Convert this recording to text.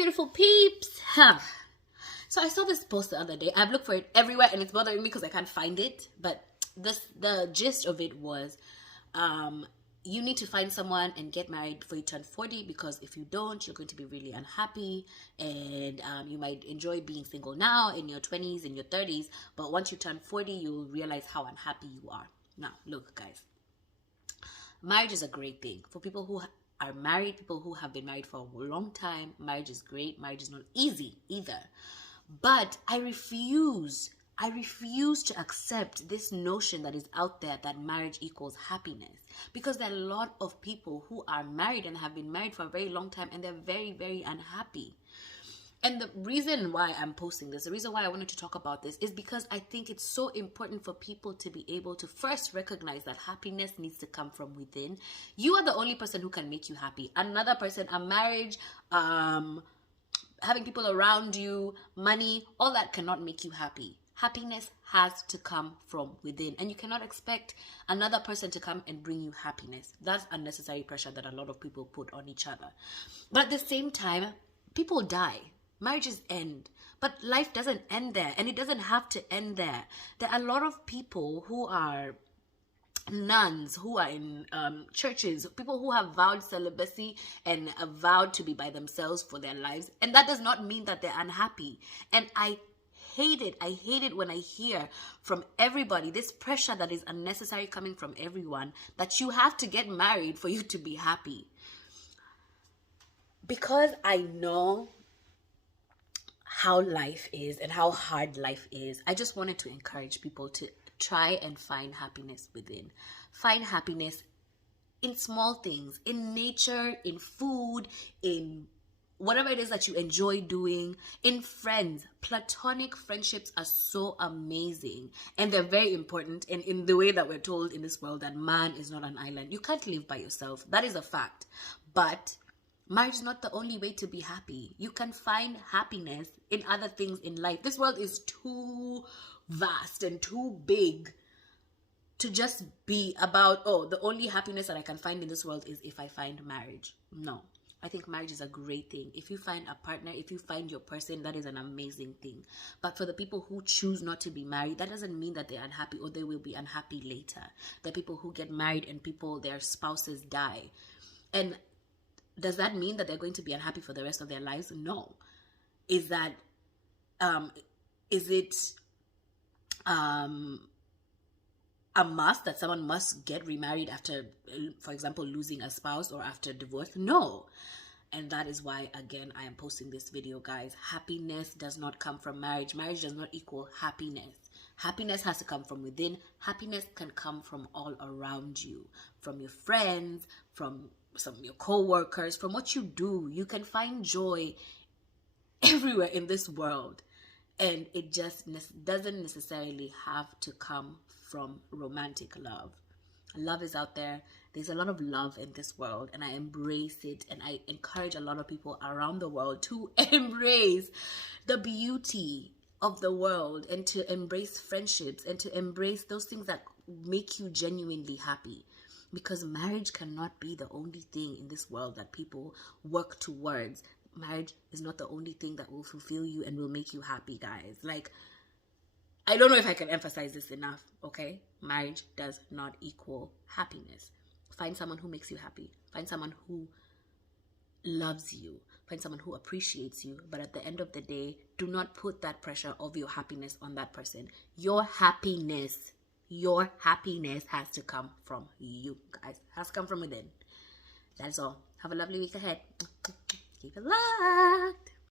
Beautiful peeps. So I saw this post the other day. I've looked for it everywhere and it's bothering me because I can't find it. But the gist of it was you need to find someone and get married before you turn 40, because if you don't, you're going to be really unhappy, and you might enjoy being single now in your 20s and your 30s, but once you turn 40, you'll realize how unhappy you are. Now, look, guys, marriage is a great thing. For people who are married, people who have been married for a long time, marriage is great. Marriage is not easy either. But I refuse to accept this notion that is out there that marriage equals happiness, because there are a lot of people who are married and have been married for a very long time and they're very, very unhappy. And the reason why I'm posting this, the reason why I wanted to talk about this, is because I think it's so important for people to be able to first recognize that happiness needs to come from within. You are the only person who can make you happy. Another person, a marriage, having people around you, money, all that cannot make you happy. Happiness has to come from within, and you cannot expect another person to come and bring you happiness. That's unnecessary pressure that a lot of people put on each other. But at the same time, people die. Marriages end, but life doesn't end there, and it doesn't have to end there. There are a lot of people who are nuns, who are in churches, people who have vowed celibacy and vowed to be by themselves for their lives, and that does not mean that they're unhappy. And I hate it when I hear from everybody this pressure that is unnecessary coming from everyone, that you have to get married for you to be happy. Because I know how life is and how hard life is, I just wanted to encourage people to try and find happiness within. Find happiness in small things, in nature, in food, in whatever it is that you enjoy doing, in friends. Platonic friendships are so amazing, and they're very important. And in the way that we're told in this world that man is not an island, you can't live by yourself. That is a fact. But marriage is not the only way to be happy. You can find happiness in other things in life. This world is too vast and too big to just be about, oh, the only happiness that I can find in this world is if I find marriage. No. I think marriage is a great thing. If you find a partner, if you find your person, that is an amazing thing. But for the people who choose not to be married, that doesn't mean that they're unhappy or they will be unhappy later. The people who get married and their spouses die. And does that mean that they're going to be unhappy for the rest of their lives? No. Is it a must that someone must get remarried after, for example, losing a spouse or after divorce? No. And that is why, again, I am posting this video, guys. Happiness does not come from marriage. Marriage does not equal happiness. Happiness has to come from within. Happiness can come from all around you, from your friends, from some of your co-workers, from what you do. You can find joy everywhere in this world, and it just doesn't necessarily have to come from romantic love. Love is out there. There's a lot of love in this world, and I embrace it, and I encourage a lot of people around the world to embrace the beauty of the world, and to embrace friendships, and to embrace those things that make you genuinely happy. Because marriage cannot be the only thing in this world that people work towards. Marriage is not the only thing that will fulfill you and will make you happy, guys. Like, I don't know if I can emphasize this enough, okay? Marriage does not equal happiness. Find someone who makes you happy. Find someone who loves you. Find someone who appreciates you. But at the end of the day, do not put that pressure of your happiness on that person. Your happiness has to come from you, guys. Has to come from within. That's all. Have a lovely week ahead. Keep it locked.